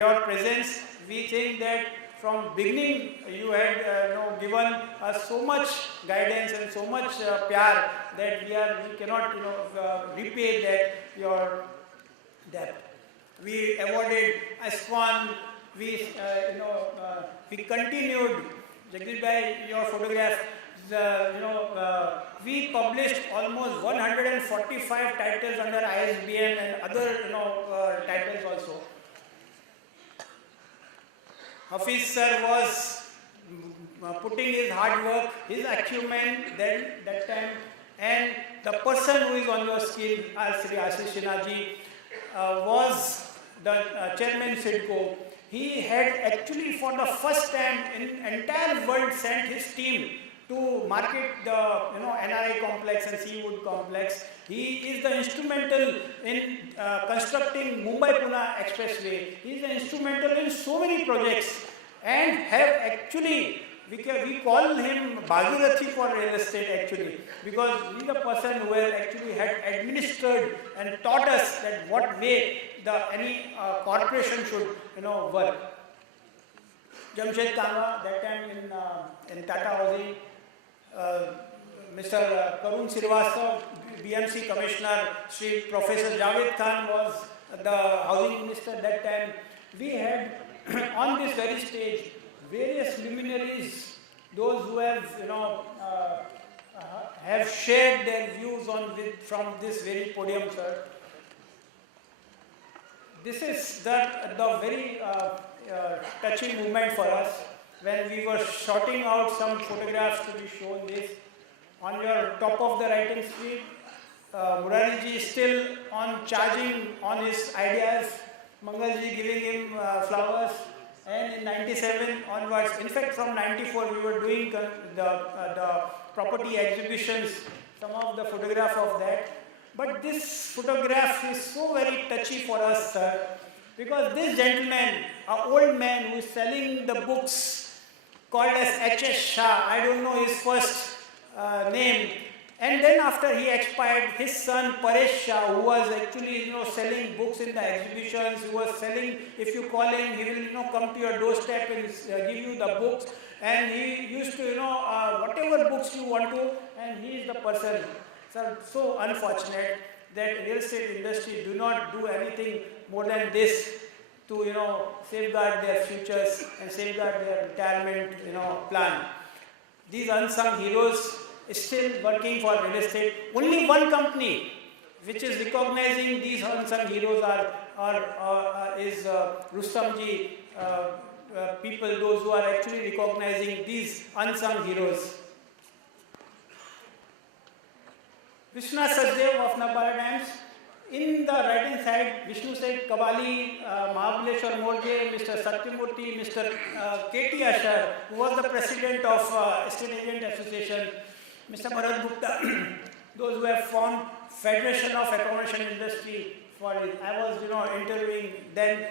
your presence. We think that from beginning you had given us so much guidance and so much pyar that we cannot repay that your debt. We awarded ISKCON. We continued. Jagdish Bhai, your photograph. We published almost 145 titles under ISBN and other titles also. Hafiz sir was putting his hard work, his acumen that time, and the person who is on your screen, Sri Ashish Sinha ji, was the chairman SIDCO. He had actually for the first time in entire world sent his team to market the NRI complex and Seawood complex. He is the instrumental in constructing Mumbai-Pune expressway. He is the instrumental in so many projects and have actually, we call him Bhagirathi for real estate actually, because he is the person who has actually had administered and taught us that what way any corporation should work. Jamshed Kanga, that time in Tata Housing, Mr. Karun Srivastava, BMC Commissioner, Sri Professor Javed Khan was the Housing Minister that time. We had on this very stage various luminaries, those who have shared their views from this very podium, sir. This is the very touching moment for us when we were sorting out some photographs to be shown this. On your top of the writing screen, Murariji is still charging on his ideas, Mangalji giving him flowers, and in 97 onwards, in fact from 94 we were doing the property exhibitions, some of the photograph of that. But this photograph is so very touchy for us, sir, because this gentleman, an old man who is selling the books called as H.S. Shah, I don't know his first name, and then after he expired, his son Paresh Shah, who was actually selling books in the exhibitions, who was selling, if you call him, he will come to your doorstep and give you the books, and he used to whatever books you want to, and he is the person. Sir, so unfortunate that real estate industry do not do anything more than this to safeguard their futures and safeguard their retirement plan. These unsung heroes is still working for real estate. Only one company which is recognizing these unsung heroes is Rustomji people, those who are actually recognizing these unsung heroes. Vishnu Sachdev of Nabara Dams. In the right-hand side, Vishnu said Kabali, Mahabaleshwar Morje, Mr. Satyamurthy, Mr. K.T. Asher, who was the president of Estate Agent Association, Mr. Bharat Gupta, those who have formed Federation of Accommodation Industry. I was interviewing then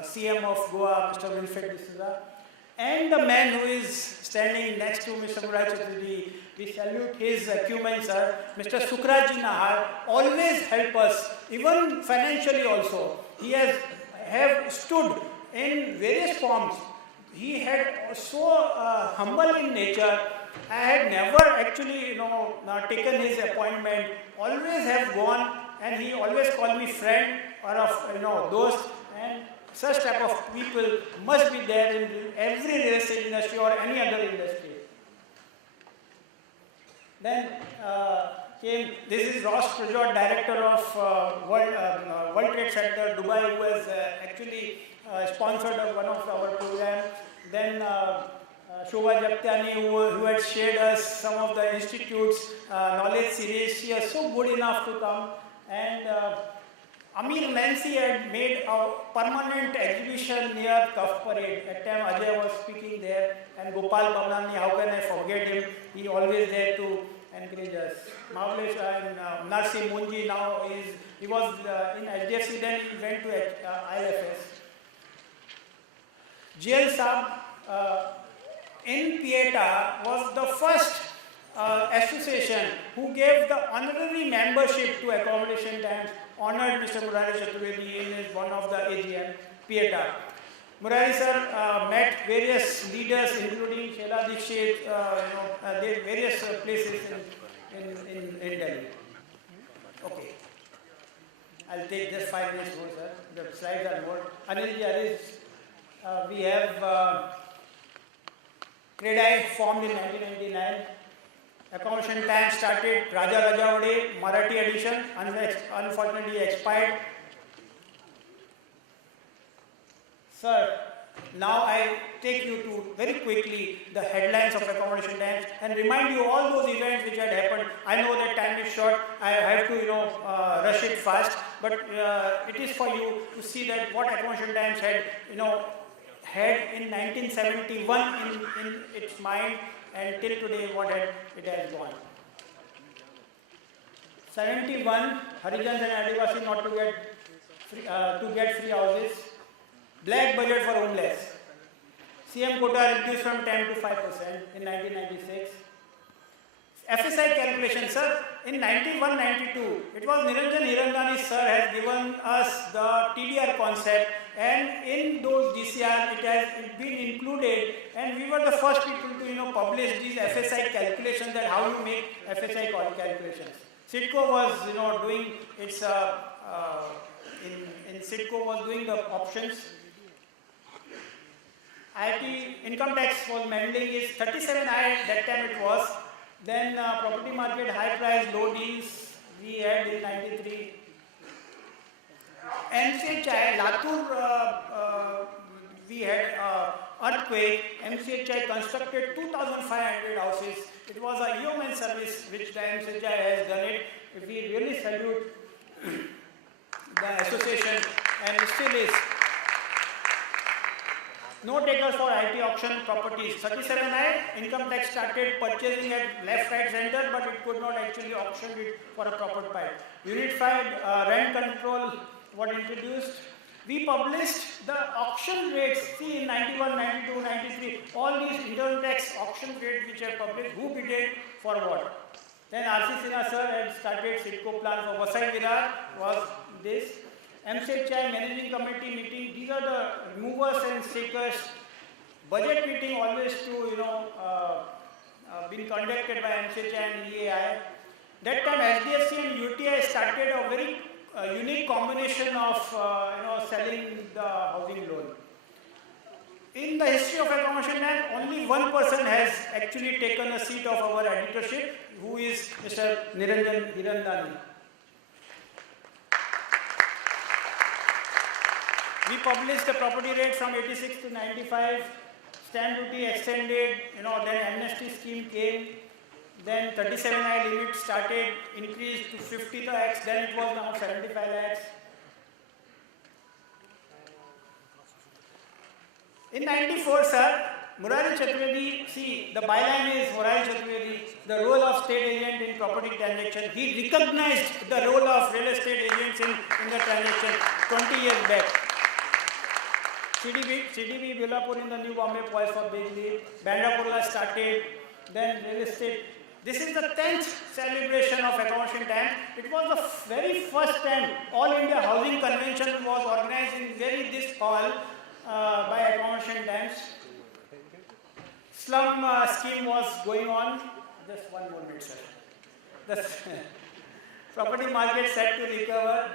CM of Goa, Mr. Wilfred D'Souza, and the man who is standing next to Mr. Murari Chaturvedi. We salute his acumen, sir. Mr. Sukraji Nahar always help us, even financially also. He have stood in various forms. He had so humble in nature. I had never actually, taken his appointment. Always have gone, and he always called me friend or dost. And such type of people must be there in every real estate industry or any other industry. Then this is Ross Prajot, director of World Trade Center, Dubai, who has actually sponsored one of our programs. Then Shobha Japtiani, who had shared us some of the institute's knowledge series. She is so good enough to come. And Amir Nancy had made a permanent exhibition near Kaf Parade. At time Ajay was speaking there, and Gopal Bhavnani, how can I forget him? He always there to encourage us. Marvelous, and Narsi Munji now he was in HDFC, then he went to IFS. GL Saab in Pieta was the first association who gave the honorary membership to Accommodation Dams, honored Mr. Murari Chaturvedi in one of the AGM. Pieta. Murari sir met various leaders, including Sheila Dikshit, various places in Delhi. Okay. I'll take just 5 minutes more, sir. The slides are more. Anil ji, we have CREDAI formed in 1999. Accommodation time started Raja Rajawade, Marathi edition, unfortunately expired. Sir, now I take you to very quickly the headlines of accommodation times and remind you all those events which had happened. I know that time is short. I have to rush it fast, but it is for you to see that what accommodation times had had in 1971 in its mind, and till today what it has gone. 71, Harijans and Adivasi not to get free houses. Black budget for homeless. CM quota reduced from 10 to 5% in 1996. FSI calculation, sir, in 91-92, it was Niranjan Hirandani sir has given us the TDR concept, and in those DCR it has been included, and we were the first people to publish these FSI calculations, that how you make FSI calculations. CIDCO was doing its in CIDCO was doing the options. IIT income tax was mending is 37I, that time it was. Then property market, high price, low deals, we had in 93. MCHI, Latur, we had earthquake. MCHI constructed 2,500 houses. It was a human service which the MCHI has done it. We really salute the association, and it still is. No takers for IT auction properties. 37I, income tax started purchasing at left, right, center, but it could not actually auction it for a proper pipe. Unified rent control was introduced. We published the auction rates. See, in 91, 92, 93, all these internal tax auction rates which are published, who bid it for what. Then R.C. Sinha sir had started CIDCO plan for Vasai Virar, was this. MCHI Managing Committee meeting, these are the movers and shakers. Budget meeting always been conducted by MCHI and EAI. That time SDFC and UTI started a very unique combination of selling the housing loan. In the history of accommodation land, only one person has actually taken a seat of our editorship, who is Mr. Niranjan Hirandani. We published the property rate from 86 to 95, stamp duty extended, then amnesty scheme came, then 37I limit started, increased to 50 lakhs, then it was now 75 lakhs. In 94, sir, Murari Chaturvedi, see, the byline is Murari Chaturvedi, the role of state agent in property transaction. He recognized the role of real estate agents in the transaction 20 years back. CDB Billapur in the New Bombay Poise for Big League. Bandapurla started, then real estate. This is the 10th celebration of accommodation time. It was the very first time All India Housing Convention was organized in this hall by accommodation times. Slum scheme was going on. Just one more minute, sir. The property market set to recover.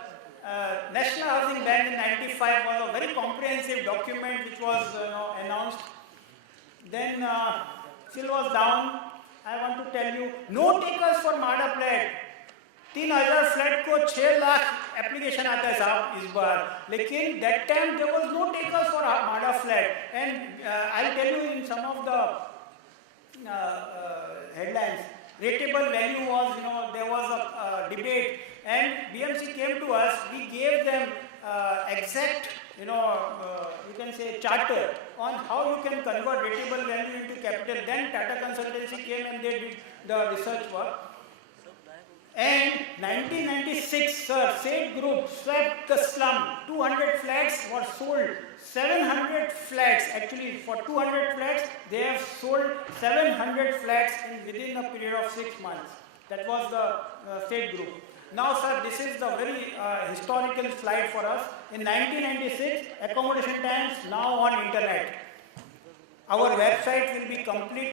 National Housing Bank in 95 was a very comprehensive document which was announced. Then still was down. I want to tell you, no takers for MHADA flat. 3,000 flat को 6 lakh application आता है साहब इस बार, लेकिन that time there was no takers for MHADA flat, and I'll tell you in some of the headlines. Rateable value was, there was a debate, and BMC came to us. We gave them exact, you can say charter on how you can convert rateable value into capital. Then Tata Consultancy came and they did the research work. And 1996, sir, Seth Group swept the slum. 200 flats were sold. 700 flats, actually for 200 flats, they have sold 700 flats within a period of 6 months. That was the Seth Group. Now, sir, this is the very historical slide for us. In 1996, accommodation times now on internet. Our website will be complete.